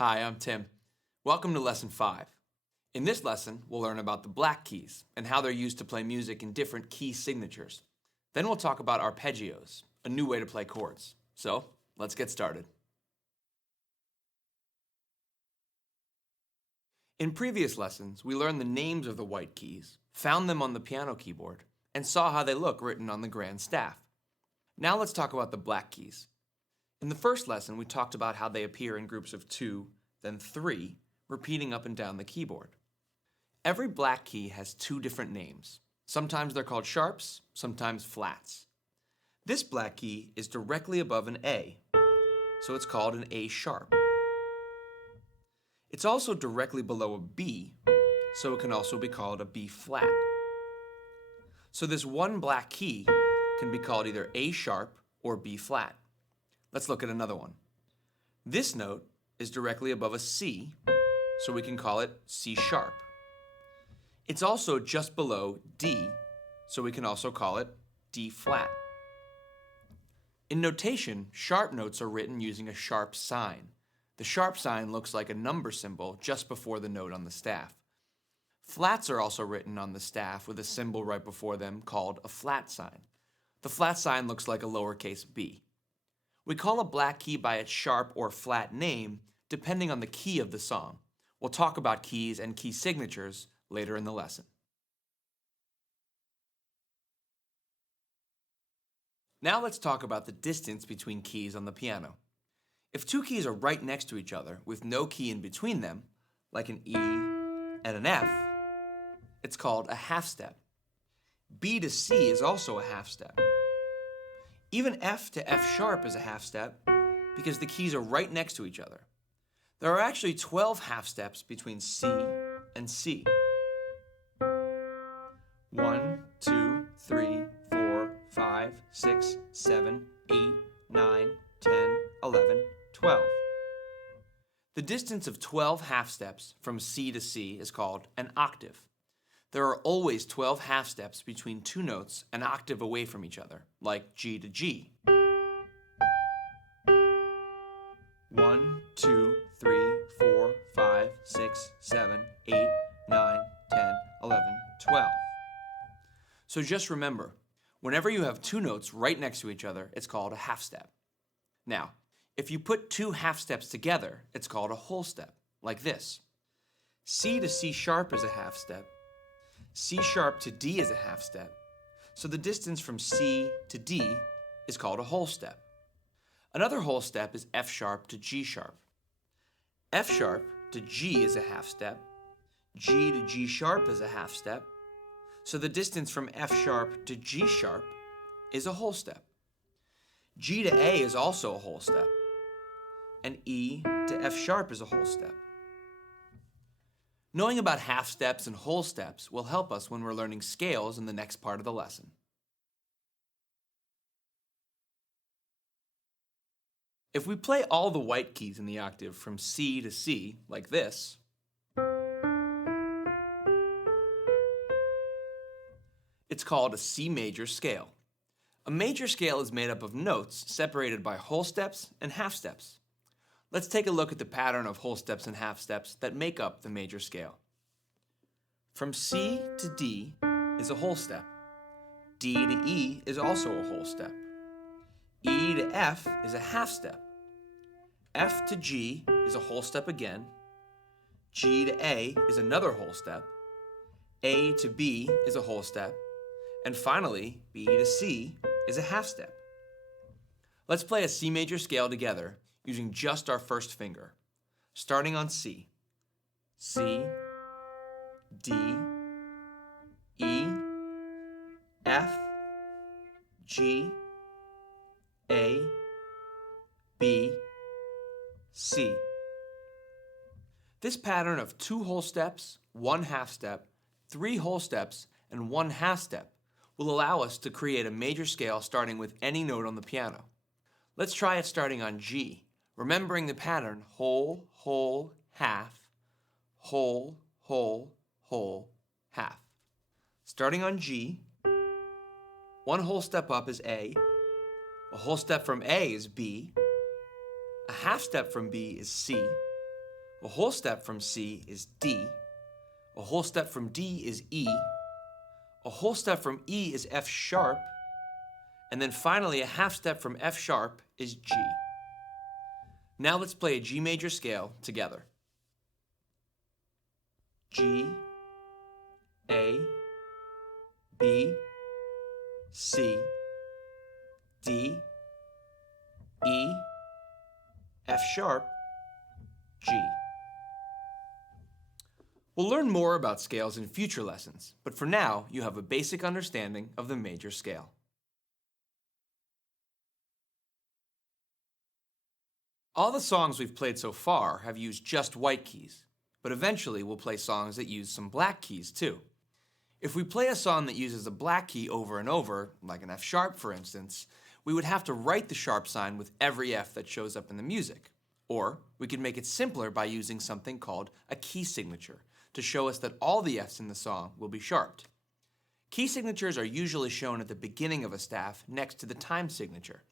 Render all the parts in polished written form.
Hi, I'm Tim. Welcome to Lesson 5. In this lesson, we'll learn about the black keys and how they're used to play music in different key signatures. Then we'll talk about arpeggios, a new way to play chords. So, let's get started. In previous lessons, we learned the names of the white keys, found them on the piano keyboard, and saw how they look written on the grand staff. Now let's talk about the black keys. In the first lesson, we talked about how they appear in groups of 2, then 3, repeating up and down the keyboard. Every black key has 2 different names. Sometimes they're called sharps, sometimes flats. This black key is directly above an A, so it's called an A sharp. It's also directly below a B, so it can also be called a B flat. So this one black key can be called either A sharp or B flat. Let's look at another one. This note is directly above a C, so we can call it C sharp. It's also just below D, so we can also call it D flat. In notation, sharp notes are written using a sharp sign. The sharp sign looks like a number symbol just before the note on the staff. Flats are also written on the staff with a symbol right before them called a flat sign. The flat sign looks like a lowercase b. We call a black key by its sharp or flat name depending on the key of the song. We'll talk about keys and key signatures later in the lesson. Now let's talk about the distance between keys on the piano. If 2 keys are right next to each other with no key in between them, like an E and an F, it's called a half step. B to C is also a half step. Even F to F sharp is a half step because the keys are right next to each other. There are actually 12 half steps between C and C. 1, 2, 3, 4, 5, 6, 7, 8, 9, 10, 11, 12. The distance of 12 half steps from C to C is called an octave. There are always 12 half steps between 2 notes an octave away from each other, like G to G. 1, 2, 3, 4, 5, 6, 7, 8, 9, 10, 11, 12. So just remember, whenever you have 2 notes right next to each other, it's called a half step. Now, if you put 2 half steps together, it's called a whole step, like this. C to C sharp is a half step. C sharp to D is a half step. So the distance from C to D is called a whole step. Another whole step is F sharp to G sharp. F sharp to G is a half step. G to G sharp is a half step. So the distance from F sharp to G sharp is a whole step. G to A is also a whole step. And E to F sharp is a whole step. Knowing about half steps and whole steps will help us when we're learning scales in the next part of the lesson. If we play all the white keys in the octave from C to C, like this, it's called a C major scale. A major scale is made up of notes separated by whole steps and half steps. Let's take a look at the pattern of whole steps and half steps that make up the major scale. From C to D is a whole step. D to E is also a whole step. E to F is a half step. F to G is a whole step again. G to A is another whole step. A to B is a whole step. And finally, B to C is a half step. Let's play a C major scale together using just our first finger, starting on C. C, D, E, F, G, A, B, C. This pattern of 2 whole steps, 1 half step, 3 whole steps, and 1 half step will allow us to create a major scale starting with any note on the piano. Let's try it starting on G, remembering the pattern whole, whole, half, whole, whole, whole, half. Starting on G, 1 whole step up is A, a whole step from A is B, a half step from B is C, A whole step from C is D. A whole step from D is E. A whole step from E is F sharp. And then finally, a half step from F sharp is G. Now let's play a G major scale together. G, A, B, C, D, E, F sharp, G. We'll learn more about scales in future lessons, but for now, you have a basic understanding of the major scale. All the songs we've played so far have used just white keys, but eventually we'll play songs that use some black keys too. If we play a song that uses a black key over and over, like an F sharp for instance, we would have to write the sharp sign with every F that shows up in the music. Or we could make it simpler by using something called a key signature to show us that all the Fs in the song will be sharped. Key signatures are usually shown at the beginning of a staff next to the time signature.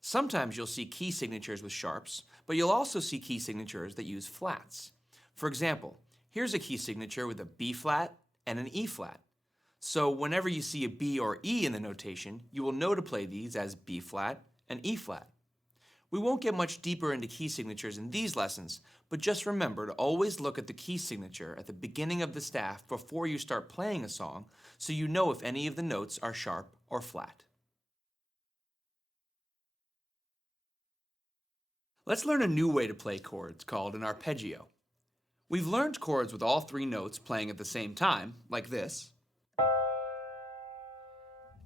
Sometimes you'll see key signatures with sharps, but you'll also see key signatures that use flats. For example, here's a key signature with a B flat and an E flat. So whenever you see a B or E in the notation, you will know to play these as B flat and E flat. We won't get much deeper into key signatures in these lessons, but just remember to always look at the key signature at the beginning of the staff before you start playing a song so you know if any of the notes are sharp or flat. Let's learn a new way to play chords called an arpeggio. We've learned chords with all three notes playing at the same time, like this.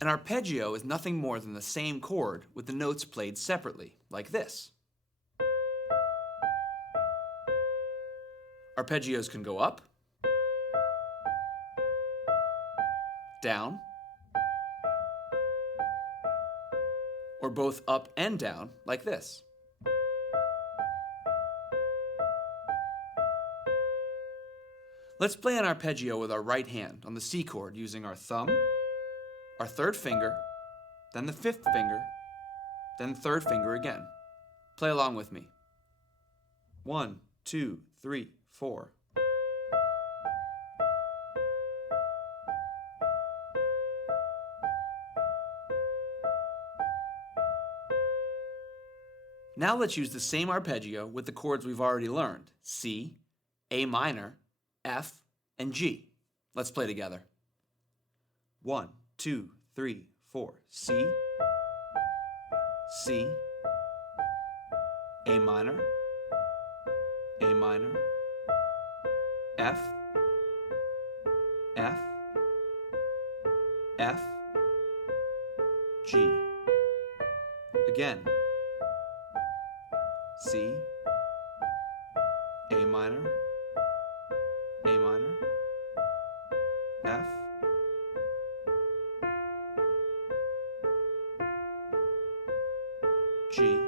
An arpeggio is nothing more than the same chord with the notes played separately, like this. Arpeggios can go up, down, or both up and down, like this. Let's play an arpeggio with our right hand on the C chord using our thumb, our third finger, then the fifth finger, then third finger again. Play along with me. 1, 2, 3, 4. Now let's use the same arpeggio with the chords we've already learned: C, A minor, F, and G. Let's play together. 1, 2, 3, 4. C, C, A minor, F, F, F, G. Again. C, A minor, F, G.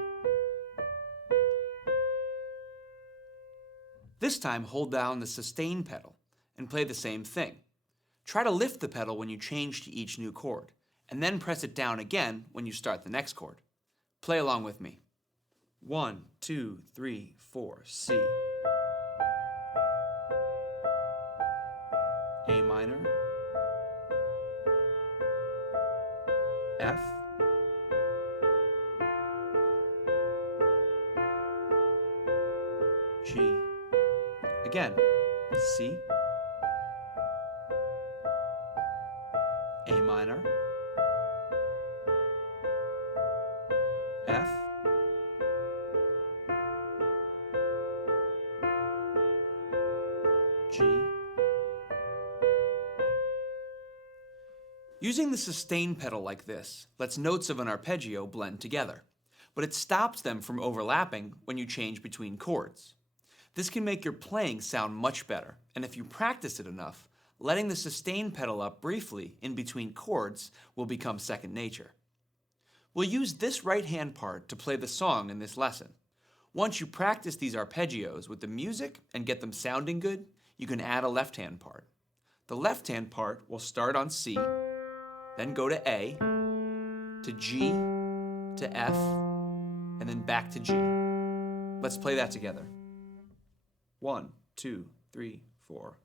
This time, hold down the sustain pedal and play the same thing. Try to lift the pedal when you change to each new chord, and then press it down again when you start the next chord. Play along with me. 1, 2, 3, 4, C. A minor, F, G. Again, C, A minor, F, G. Using the sustain pedal like this lets notes of an arpeggio blend together, but it stops them from overlapping when you change between chords. This can make your playing sound much better, and if you practice it enough, letting the sustain pedal up briefly in between chords will become second nature. We'll use this right hand part to play the song in this lesson. Once you practice these arpeggios with the music and get them sounding good, you can add a left hand part. The left hand part will start on C, then go to A, to G, to F, and then back to G. Let's play that together. 1, 2, 3, 4.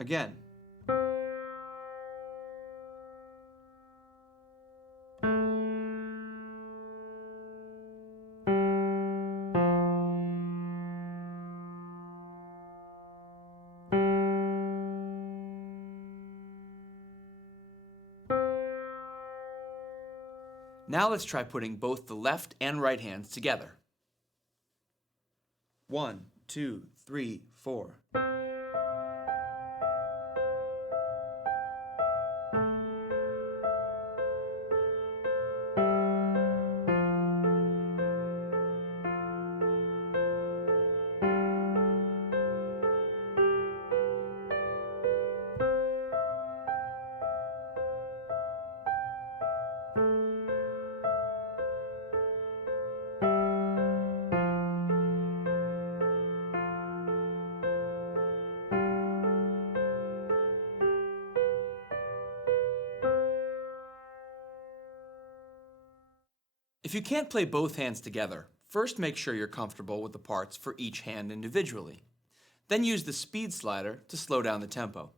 Again. Now let's try putting both the left and right hands together. 1, 2, 3, 4. If you can't play both hands together, first make sure you're comfortable with the parts for each hand individually. Then use the speed slider to slow down the tempo.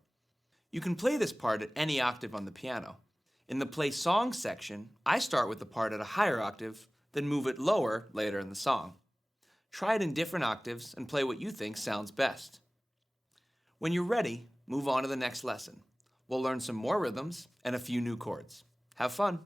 You can play this part at any octave on the piano. In the Play Songs section, I start with the part at a higher octave, then move it lower later in the song. Try it in different octaves and play what you think sounds best. When you're ready, move on to the next lesson. We'll learn some more rhythms and a few new chords. Have fun!